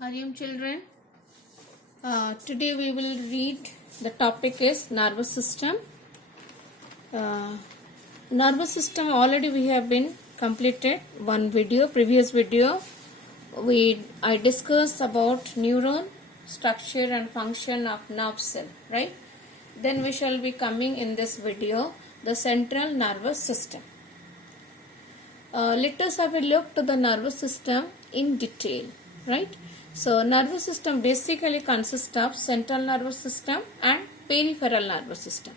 Hariam children, today we will read the topic is nervous system. Nervous system already we have been completed one video, previous video. I discussed about neuron, structure and function of nerve cell, right? Then we shall be coming in this video the central nervous system. Let us have a look to the nervous system in detail, right? So nervous system basically consists of central nervous system and peripheral nervous system.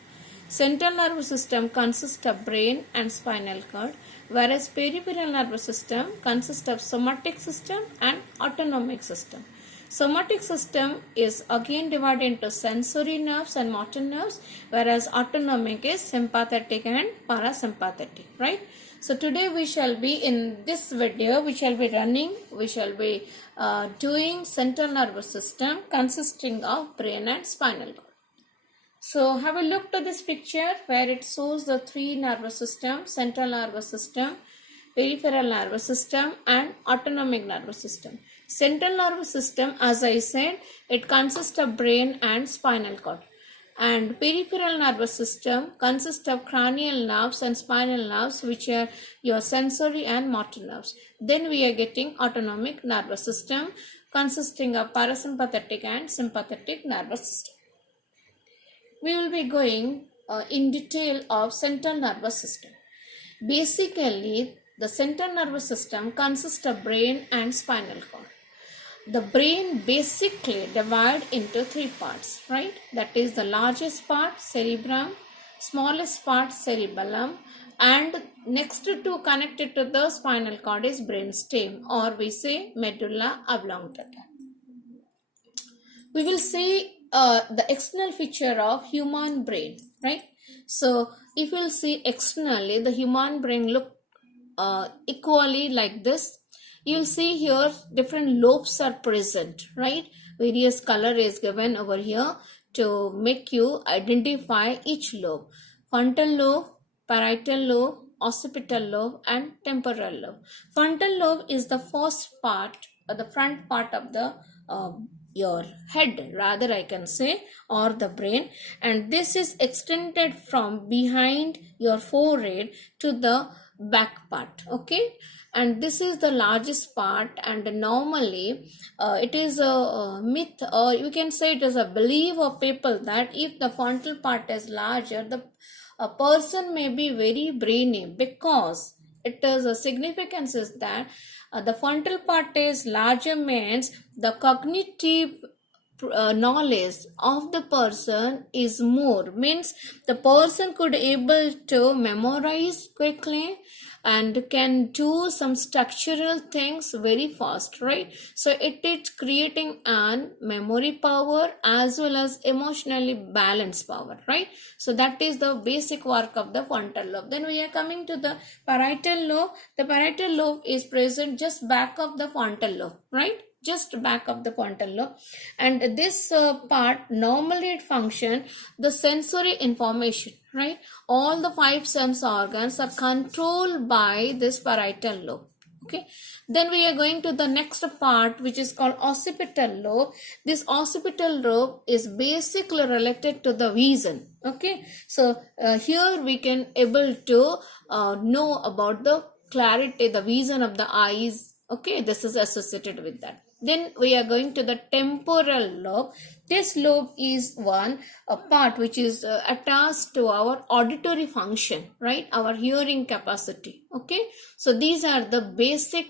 Central nervous system consists of brain and spinal cord, whereas peripheral nervous system consists of somatic system and autonomic system. Somatic system is again divided into sensory nerves and motor nerves, whereas autonomic is sympathetic and parasympathetic, right? So today we shall be in this video, we shall be doing central nervous system consisting of brain and spinal cord. So have a look to this picture where it shows the three nervous systems: central nervous system, peripheral nervous system and autonomic nervous system. Central nervous system, as I said, it consists of brain and spinal cord. And peripheral nervous system consists of cranial nerves and spinal nerves, which are your sensory and motor nerves. Then we are getting autonomic nervous system consisting of parasympathetic and sympathetic nervous system. We will be going in detail of central nervous system. Basically, the central nervous system consists of brain and spinal cord. The brain basically divides into three parts, right? That is the largest part, cerebrum, smallest part, cerebellum, and next to connected to the spinal cord is brainstem, or we say medulla oblongata. We will see the external feature of human brain, right? So if you will see externally, the human brain look equally like this. You will see here different lobes are present, right? Various color is given over here to make you identify each lobe. Frontal lobe, parietal lobe, occipital lobe and temporal lobe. Frontal lobe is the first part, or the front part of the your head, rather I can say, or the brain, and this is extended from behind your forehead to the back part, okay? And this is the largest part, and normally it is a myth, or you can say it is a belief of people that if the frontal part is larger, a person may be very brainy, because it is a significance is that the frontal part is larger means the cognitive knowledge of the person is more, means the person could able to memorize quickly and can do some structural things very fast, right? So it is creating an memory power as well as emotionally balanced power, right? So that is the basic work of the frontal lobe. Then we are coming to the parietal lobe. The parietal lobe is present just back of the frontal lobe, right? Just back of the frontal lobe, and this part normally it function the sensory information, right? All the five sense organs are controlled by this parietal lobe, okay? Then we are going to the next part, which is called occipital lobe. This occipital lobe is basically related to the vision, okay? So here we can able to know about the clarity, the vision of the eyes, okay? This is associated with that. Then we are going to the temporal lobe. This lobe is a part which is attached to our auditory function, right? Our hearing capacity, okay? So these are the basic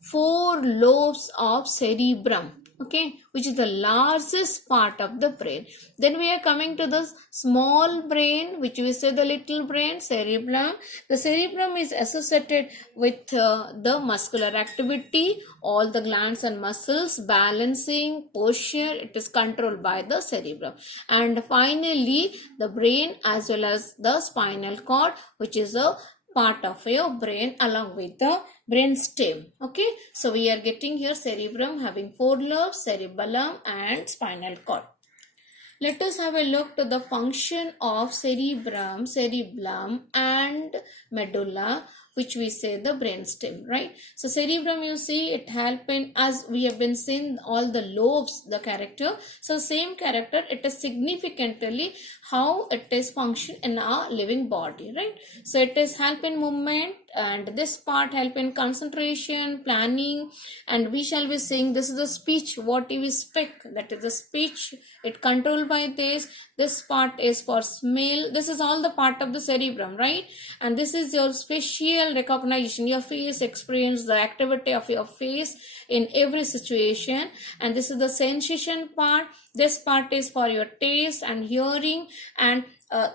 four lobes of cerebrum, okay, which is the largest part of the brain. Then we are coming to the small brain, which we say the little brain, cerebrum. The cerebrum is associated with the muscular activity, all the glands and muscles, balancing, posture, it is controlled by the cerebrum. And finally, the brain as well as the spinal cord, which is a part of your brain along with the brainstem, okay? So we are getting here cerebrum having four lobes, cerebellum and spinal cord. Let us have a look to the function of cerebrum, cerebellum and medulla which we say the brainstem, right? So cerebrum, you see, it help in, as we have been seeing all the lobes, the character. So same character, it is significantly how it is function in our living body, right? So it is help in movement, and this part help in concentration, planning, and we shall be saying this is the speech, what we speak, that is the speech, it controlled by this. This part is for smell. This is all the part of the cerebrum, right? And this is your spatial recognition, your face experience, the activity of your face in every situation. And this is the sensation part. This part is for your taste and hearing. And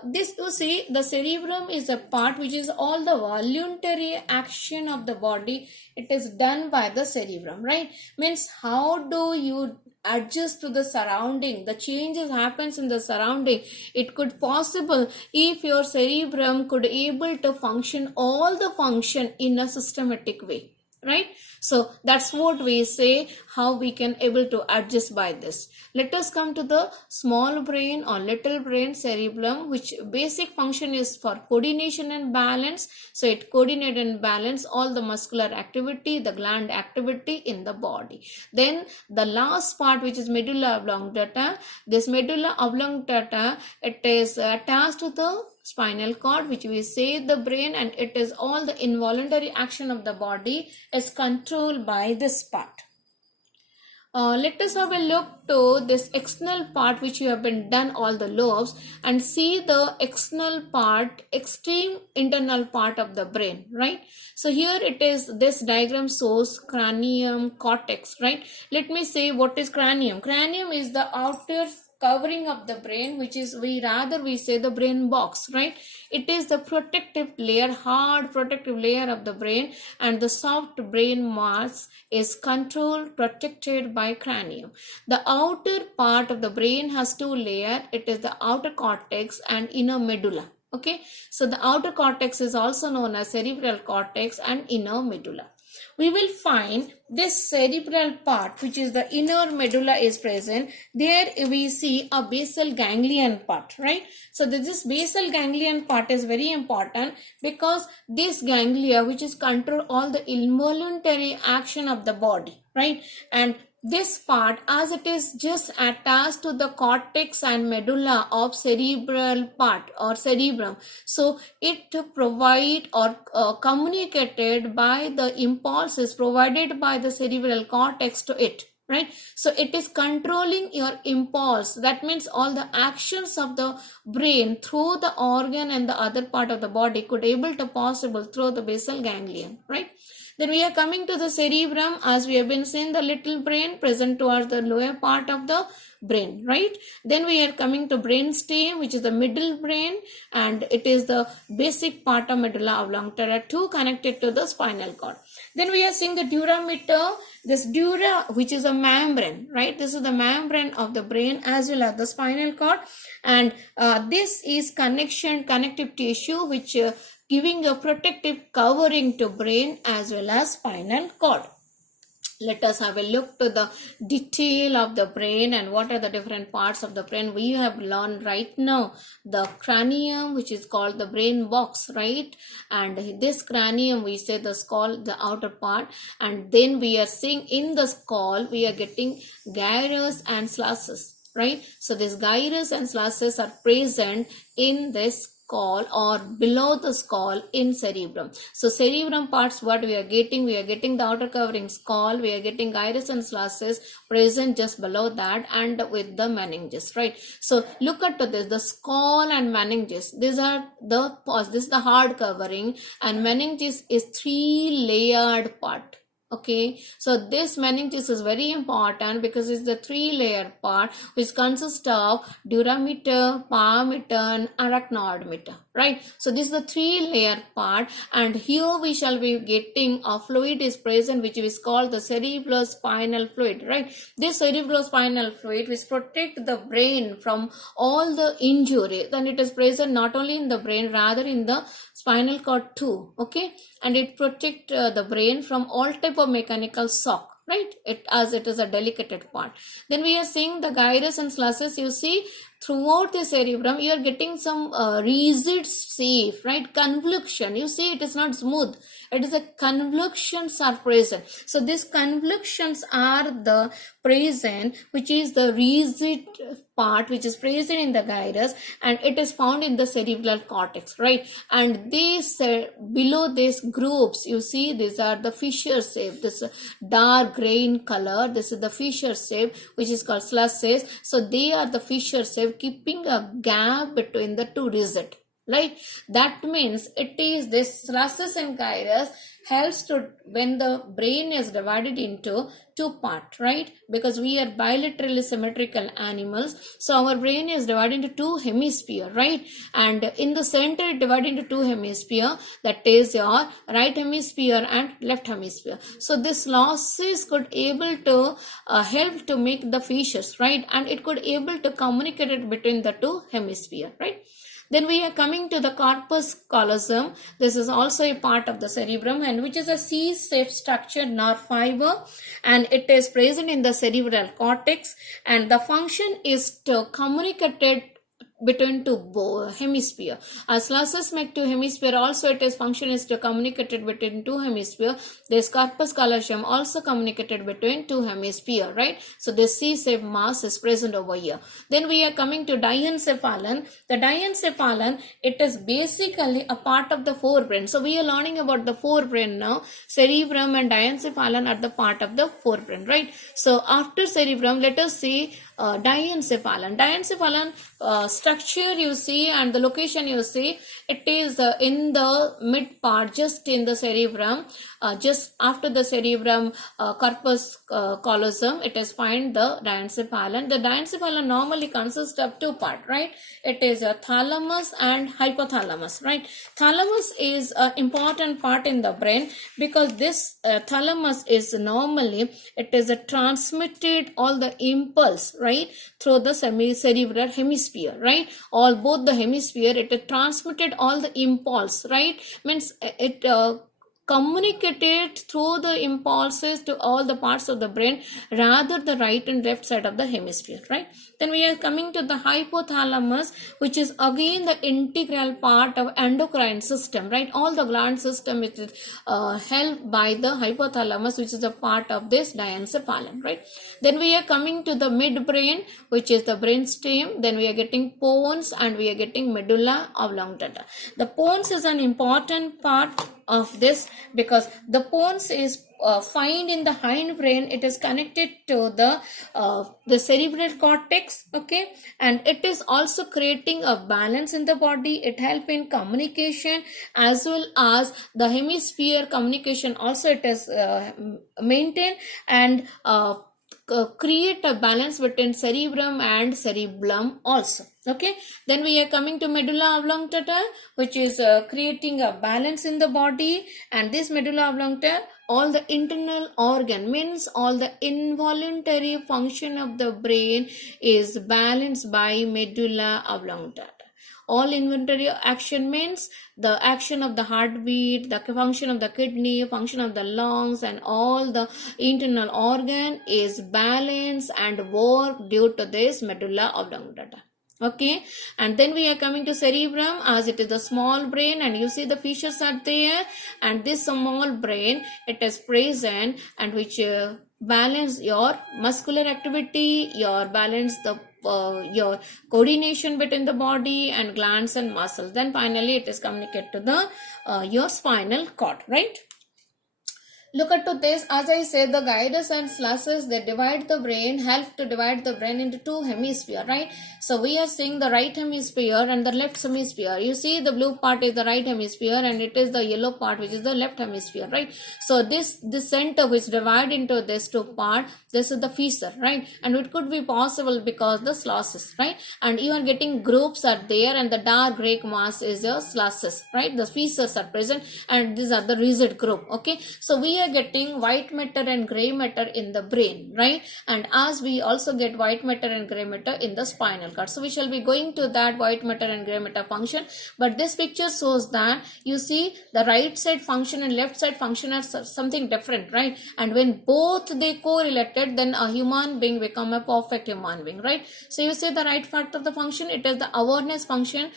this, you see, the cerebrum is a part which is all the voluntary action of the body. It is done by the cerebrum, right? Means how do you adjust to the surrounding, the changes happens in the surrounding. It could possible if your cerebrum could able to function all the function in a systematic way, right? So that's what we say, how we can able to adjust by this. Let us come to the small brain or little brain, cerebrum, which basic function is for coordination and balance. So it coordinate and balance all the muscular activity, the gland activity in the body. Then the last part, which is medulla oblongata. This medulla oblongata, it is attached to the spinal cord, which we say the brain, and it is all the involuntary action of the body is controlled by this part. Let us have a look to this external part, which you have been done all the lobes, and see the external part, extreme internal part of the brain, right? So here it is, this diagram shows cranium, cortex, right? Let me say what is cranium. Cranium is the outer covering of the brain, which is we say the brain box, right? It is the protective layer, hard protective layer of the brain, and the soft brain mass is controlled, protected by cranium. The outer part of the brain has two layers. It is the outer cortex and inner medulla. Okay, so the outer cortex is also known as cerebral cortex and inner medulla. We will find this cerebral part, which is the inner medulla, is present. There we see a basal ganglion part, right? So this basal ganglion part is very important, because this ganglia, which is control all the involuntary action of the body, right? And this part, as it is just attached to the cortex and medulla of cerebral part or cerebrum, so it provide or communicated by the impulses provided by the cerebral cortex to it, right? So it is controlling your impulse. That means all the actions of the brain through the organ and the other part of the body could able to possible through the basal ganglion, right? Then we are coming to the cerebrum, as we have been seeing the little brain present towards the lower part of the brain, right? Then we are coming to brainstem, which is the middle brain, and it is the basic part of medulla oblongata, two connected to the spinal cord. Then we are seeing the dura mater, this dura, which is a membrane, right? This is the membrane of the brain as well as the spinal cord, and this is connective tissue, which giving a protective covering to brain as well as spinal cord. Let us have a look to the detail of the brain and what are the different parts of the brain. We have learned right now the cranium, which is called the brain box, right? And this cranium, we say the skull, the outer part, and then we are seeing in the skull we are getting gyrus and slusses, right? So these gyrus and slusses are present in this skull or below the skull in cerebrum. So cerebrum parts, what we are getting the outer covering skull, we are getting gyrus and slusses present just below that and with the meninges, right? So look at this, the skull and meninges, these are the this is the hard covering, and meninges is 3-layered part. Okay, so this meninges is very important because it's the 3-layer part which consists of dura mater, pars mater, and arachnoid mater, right? So this is the 3-layer part, and here we shall be getting a fluid is present which is called the cerebrospinal fluid, right? This cerebrospinal fluid which protect the brain from all the injury, then it is present not only in the brain, rather in the spinal cord too, okay? And it protect the brain from all type of mechanical shock, right? It is a delicate part. Then we are seeing the gyrus and slusses, you see throughout the cerebrum you are getting some rigid shape, right? Convolution. You see, it is not smooth. It is a convolutions are present. So these convolutions are the present, which is the rigid part which is present in the gyrus, and it is found in the cerebral cortex, right? And these below these groups, you see, these are the fissure shape. This dark green color, this is the fissure shape which is called slushes. So they are the fissure shape, keeping a gap between the two rigid, right? That means it is this slushes and gyrus helps to when the brain is divided into two parts, right? Because we are bilaterally symmetrical animals, so our brain is divided into two hemisphere, right? And in the center it divided into two hemisphere, that is your right hemisphere and left hemisphere. So this losses could able to help to make the fissures, right? And it could able to communicate it between the two hemisphere, right? Then we are coming to the corpus callosum. This is also a part of the cerebrum, and which is a C-shaped structure nerve fiber, and it is present in the cerebral cortex, and the function is to communicate it between two hemisphere. As slushes make two hemisphere, also it is function is to communicate it between two hemisphere. This corpus callosum also communicated between two hemisphere, right? So this C-shaped mass is present over here. Then we are coming to diencephalon. The diencephalon, it is basically a part of the forebrain. So we are learning about the forebrain now. Cerebrum and diencephalon are the part of the forebrain, right? So after cerebrum, let us see diencephalon. Diencephalon structure you see and the location you see, it is in the mid part, just in the cerebrum, just after the cerebrum corpus callosum, it is find the diencephalon. The diencephalon normally consists of two parts, right? It is a thalamus and hypothalamus, right? Thalamus is an important part in the brain because this thalamus is normally, it is a transmitted all the impulse, right, through the cerebral hemisphere, right? All both the hemisphere, it transmitted all the impulse, right? Means it communicated through the impulses to all the parts of the brain, rather the right and left side of the hemisphere, right? Then we are coming to the hypothalamus, which is again the integral part of endocrine system, right? All the gland system is held by the hypothalamus, which is a part of this diencephalon, right? Then we are coming to the midbrain, which is the brainstem. Then we are getting pons and we are getting medulla oblongata. The pons is an important part of this because the pons is find in the hind brain. It is connected to the cerebral cortex, okay, and it is also creating a balance in the body. It help in communication as well as the hemisphere communication also it is maintained and create a balance between cerebrum and cerebellum also. Okay, then we are coming to medulla oblongata, which is creating a balance in the body, and this medulla oblongata, all the internal organ means all the involuntary function of the brain is balanced by medulla oblongata. All involuntary action means the action of the heartbeat, the function of the kidney, function of the lungs, and all the internal organ is balanced and work due to this medulla oblongata. Okay, and then we are coming to cerebrum, as it is the small brain, and you see the fissures are there, and this small brain, it is present, and which balance your muscular activity, your balance the your coordination between the body and glands and muscles. Then finally it is communicated to the your spinal cord, right? Look at to this, as I said, the gyrus and slushes, they divide the brain, help to divide the brain into two hemisphere, right? So we are seeing the right hemisphere and the left hemisphere. You see the blue part is the right hemisphere and it is the yellow part which is the left hemisphere, right? So this center which divide into this two part, this is the fissure, right? And it could be possible because the slushes, right? And you are getting groups are there and the dark gray mass is your slushes, right? The fissures are present and these are the rigid group, okay? So we we are getting white matter and gray matter in the brain, right? And as we also get white matter and gray matter in the spinal cord. So we shall be going to that white matter and gray matter function. But this picture shows that you see the right side function and left side function are something different, right? And when both they correlated, then a human being become a perfect human being, right? So you see the right part of the function, it is the awareness function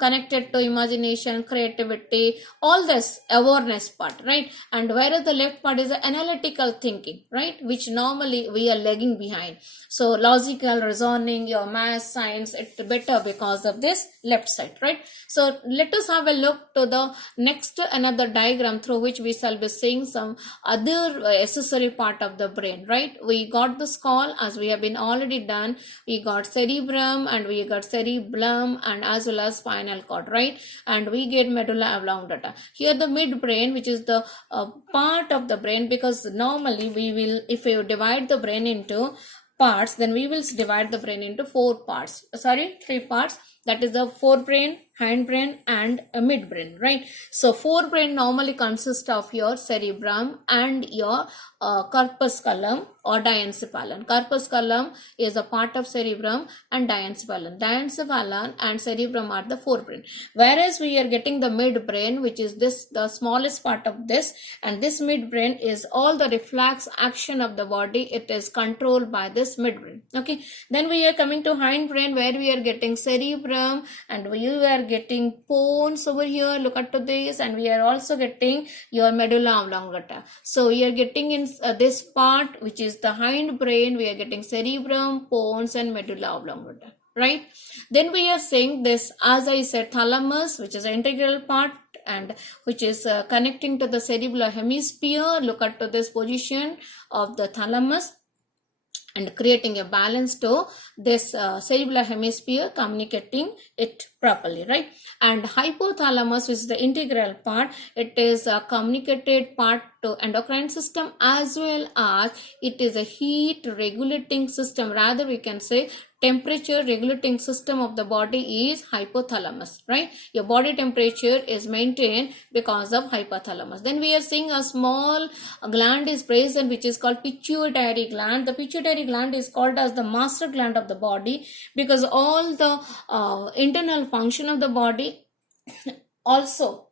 connected to imagination, creativity, all this awareness part, right? And whereas the left part is the analytical thinking, right, which normally we are lagging behind. So logical reasoning, your math, science, it's better because of this left side, right? So let us have a look to the next another diagram through which we shall be seeing some other accessory part of the brain, right? We got the skull as we have been already done. We got cerebrum and we got cerebellum and as well as spinal cord, right? And we get medulla oblongata. Here the midbrain, which is the part of the brain, because normally we will, if you divide the brain into parts, then we will divide the brain into three parts. That is the forebrain, hindbrain and midbrain, right? So forebrain normally consists of your cerebrum and your corpus callosum or diencephalon. Corpus callosum is a part of cerebrum and diencephalon. Diencephalon and cerebrum are the forebrain. Whereas we are getting the midbrain, which is this, the smallest part of this, and this midbrain is all the reflex action of the body. It is controlled by this midbrain. Okay. Then we are coming to hindbrain, where we are getting cerebrum and we are getting pons over here. Look at to this, and we are also getting your medulla oblongata. So we are getting in this part, which is the hindbrain, we are getting cerebrum, pons and medulla oblongata, right? Then we are saying this, as I said, thalamus, which is an integral part and which is connecting to the cerebral hemisphere. Look at to this position of the thalamus and creating a balance to this cerebral hemisphere, communicating it properly, right? And hypothalamus is the integral part. It is a communicated part to endocrine system, as well as it is a heat regulating system. Rather, we can say temperature regulating system of the body is hypothalamus, right? Your body temperature is maintained because of hypothalamus. Then we are seeing a small gland is present, which is called pituitary gland. The pituitary gland is called as the master gland of the body, because all the internal function of the body, also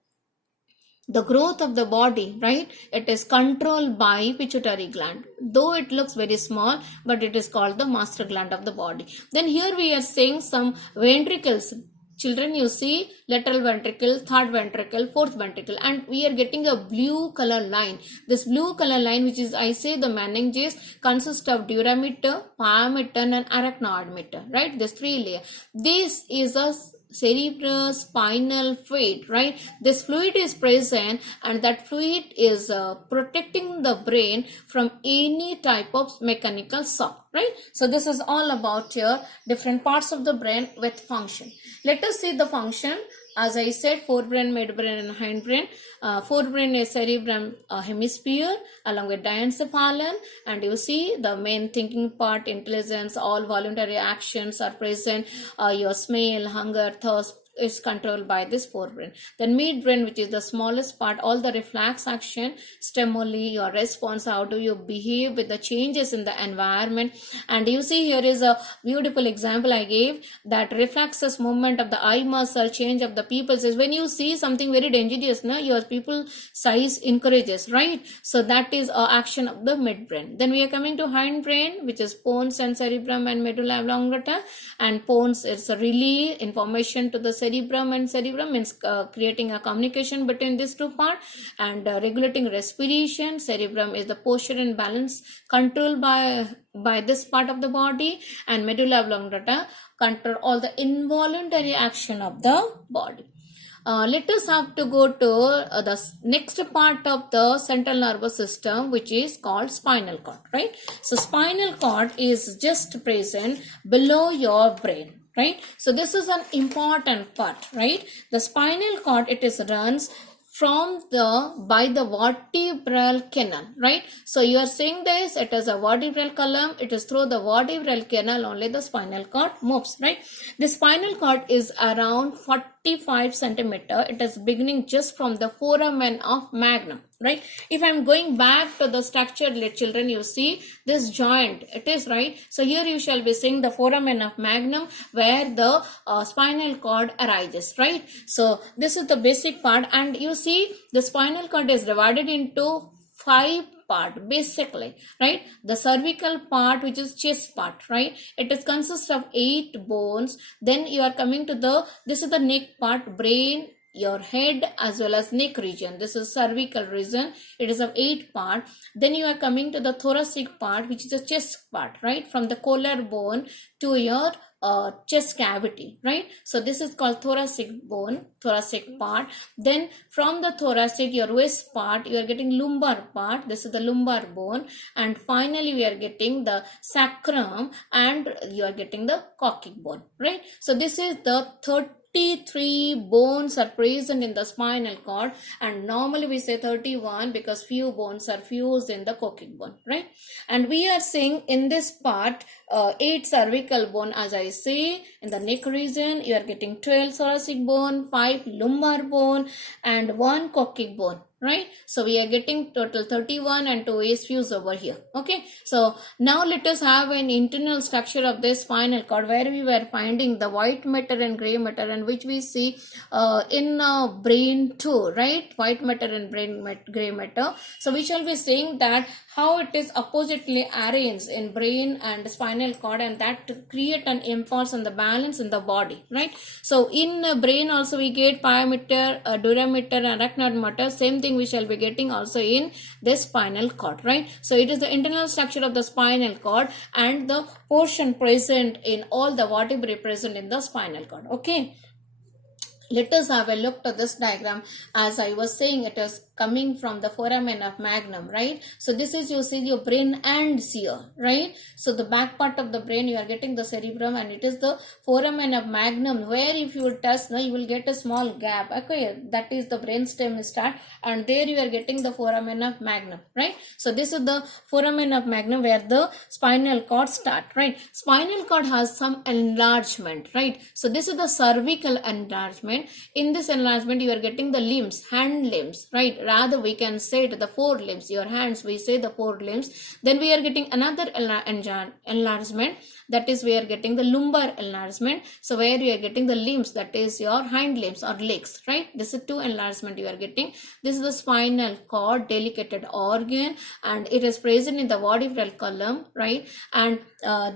the growth of the body, right, it is controlled by pituitary gland. Though it looks very small, but it is called the master gland of the body. Then here we are seeing some ventricles. Children, you see lateral ventricle, third ventricle, fourth ventricle, and we are getting a blue color line. This blue color line, which is, I say, the meninges, consists of durameter, pyometer and arachnoid, right? This three layer. This is a cerebrospinal fluid, right? This fluid is present, and that fluid is protecting the brain from any type of mechanical shock, right? So this is all about your different parts of the brain with function. Let us see the function. As I said, forebrain, midbrain and hindbrain. Forebrain is cerebrum hemisphere along with diencephalon, and you see the main thinking part, intelligence, all voluntary actions are present. Your smell, hunger, thirst is controlled by this forebrain. Then midbrain, which is the smallest part, all the reflex action, stimuli, your response, how do you behave with the changes in the environment. And you see here is a beautiful example I gave, that reflexes movement of the eye muscle, change of the pupils is when you see something very dangerous, your pupil size increases, right? So that is action of the midbrain. Then we are coming to hindbrain, which is pons and cerebrum and medulla oblongata. And pons is a relay information to the cerebrum, and cerebrum means creating a communication between these two parts and regulating respiration. Cerebrum is the posture and balance controlled by this part of the body, and medulla oblongata control all the involuntary action of the body. Let us have to go to the next part of the central nervous system, which is called spinal cord, right? So spinal cord is just present below your brain, right? So this is an important part, right? The spinal cord, it is runs by the vertebral canal, right? So you are seeing this, it is a vertebral column, it is through the vertebral canal only the spinal cord moves, right? The spinal cord is around 40 45 centimeter. It is beginning just from the foramen of magnum, right? If I'm going back to the structure, children, you see this joint, it is right. So here you shall be seeing the foramen of magnum where the spinal cord arises, right? So this is the basic part, and you see the spinal cord is divided into 5 part basically, right? The cervical part, which is chest part, right? It is consists of 8 bones. Then you are coming to this is the neck part, brain, your head as well as neck region. This is cervical region. It is of 8 part. Then you are coming to the thoracic part, which is the chest part, right? From the collarbone to your chest cavity, right? So this is called thoracic bone, thoracic part. Then from the thoracic, your waist part, you are getting lumbar part. This is the lumbar bone. And finally we are getting the sacrum, and you are getting the coccyx bone, right? So this is the 33 bones are present in the spinal cord, and normally we say 31 because few bones are fused in the coccyx bone, right? And we are seeing in this part 8 cervical bone, as I say. In the neck region you are getting 12 thoracic bone, 5 lumbar bone, and 1 coccyx bone, right? So we are getting total 31 and 2 is fused over here. Okay, so now let us have an internal structure of this spinal cord, where we were finding the white matter and gray matter, and which we see in brain too, right? White matter and gray matter. So we shall be saying that how it is oppositely arranged in brain and spinal cord, and that to create an impulse and the balance in the body, right? So in brain also we get pyometer, durameter, and arachnoid motor. Same thing we shall be getting also in this spinal cord, right? So it is the internal structure of the spinal cord and the portion present in all the vertebrae present in the spinal cord. Okay, let us have a look to this diagram. As I was saying, it is coming from the foramen of magnum, right? So this is, you see, your brain and here, right? So the back part of the brain, you are getting the cerebrum, and it is the foramen of magnum, where if you will touch, now you will get a small gap. Okay, that is the brainstem start, and there you are getting the foramen of magnum, right? So this is the foramen of magnum where the spinal cord start, right? Spinal cord has some enlargement, right? So this is the cervical enlargement. In this enlargement you are getting the limbs, hand limbs, right? Rather we can say it the 4 limbs, your hands, we say the 4 limbs. Then we are getting another enlargement, that is we are getting the lumbar enlargement. So where we are getting the limbs, that is your hind limbs or legs, right? This is 2 enlargement you are getting. This is the spinal cord, delicated organ, and it is present in the vertebral column, right? And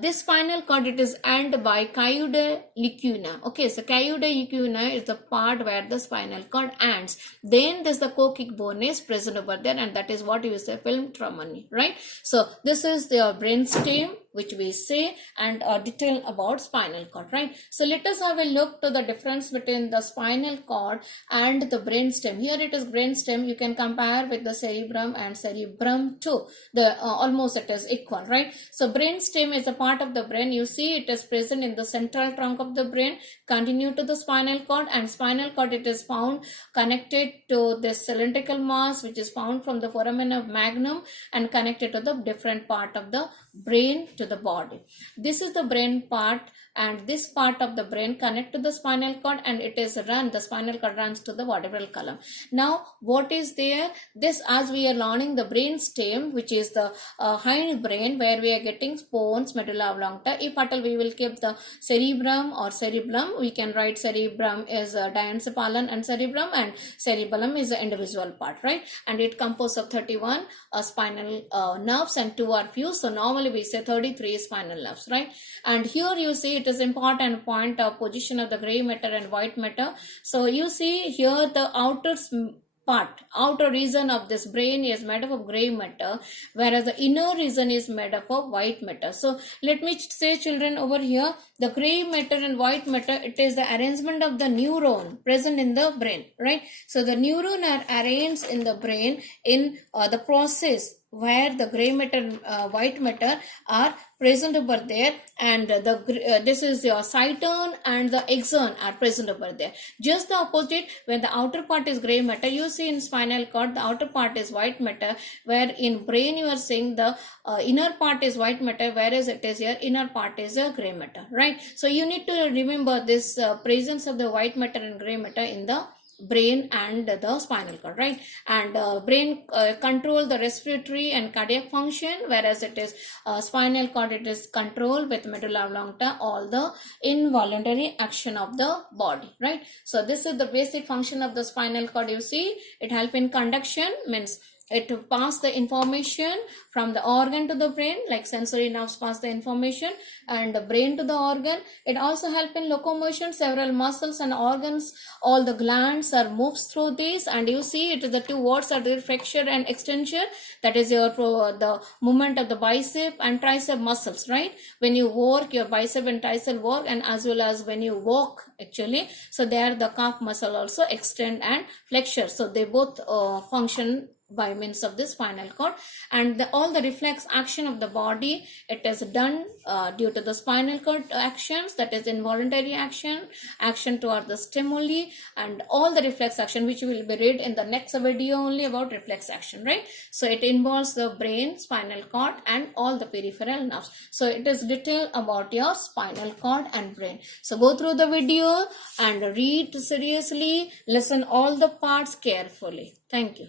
this spinal cord, it is ended by cauda licuna. Okay, so cauda licuna is the part where the spinal cord ends. Then there's the coccyx bone is present over there, and that is what you say film tramani, right? So this is the brainstem, which we say, and detail about spinal cord, right? So let us have a look to the difference between the spinal cord and the brainstem. Here it is brainstem. You can compare with the cerebrum and cerebrum too. The almost it is equal, right? So brainstem is a part of the brain. You see it is present in the central trunk of the brain, continue to the spinal cord, and spinal cord, it is found connected to this cylindrical mass, which is found from the foramen of magnum, and connected to the different part of the brain to the body. This is the brain part, and this part of the brain connect to the spinal cord, and it is run, the spinal cord runs to the vertebral column. Now what is there? This, as we are learning the brain stem, which is the hind brain, where we are getting bones, medulla oblongata. If at all we will keep the cerebrum or cerebellum, we can write cerebrum is Diencephalon and cerebrum, and cerebellum is the individual part, right? And it composed of 31 spinal nerves, and 2 are fused. So normally we say 33 spinal nerves, right? And here you see it is important point of position of the gray matter and white matter. So you see here the outer region of this brain is made up of gray matter, whereas the inner region is made up of white matter. So let me say, children, over here the gray matter and white matter, it is the arrangement of the neuron present in the brain, right? So the neuron are arranged in the brain in the process where the gray matter, white matter are present over there, and this is your cytone and the axon are present over there. Just the opposite, when the outer part is gray matter, you see in spinal cord the outer part is white matter, where in brain you are seeing the inner part is white matter, whereas it is your inner part is a gray matter, right? So you need to remember this presence of the white matter and gray matter in the brain and the spinal cord, right? And brain control the respiratory and cardiac function, whereas it is spinal cord, it is control with medulla oblongata all the involuntary action of the body, right? So this is the basic function of the spinal cord. You see, it help in conduction, means it pass the information from the organ to the brain, like sensory nerves pass the information, and the brain to the organ. It also help in locomotion. Several muscles and organs, all the glands are moves through this, and you see it is the two words are there, flexure and extension. That is your the movement of the bicep and tricep muscles, right? When you work, your bicep and tricep work, and as well as when you walk actually, so there the calf muscle also extend and flexure, so they both function by means of the spinal cord. And all the reflex action of the body, it is done due to the spinal cord actions, that is involuntary action toward the stimuli, and all the reflex action which will be read in the next video only about reflex action, right? So it involves the brain, spinal cord, and all the peripheral nerves. So it is detailed about your spinal cord and brain. So go through the video and read seriously, listen all the parts carefully. Thank you.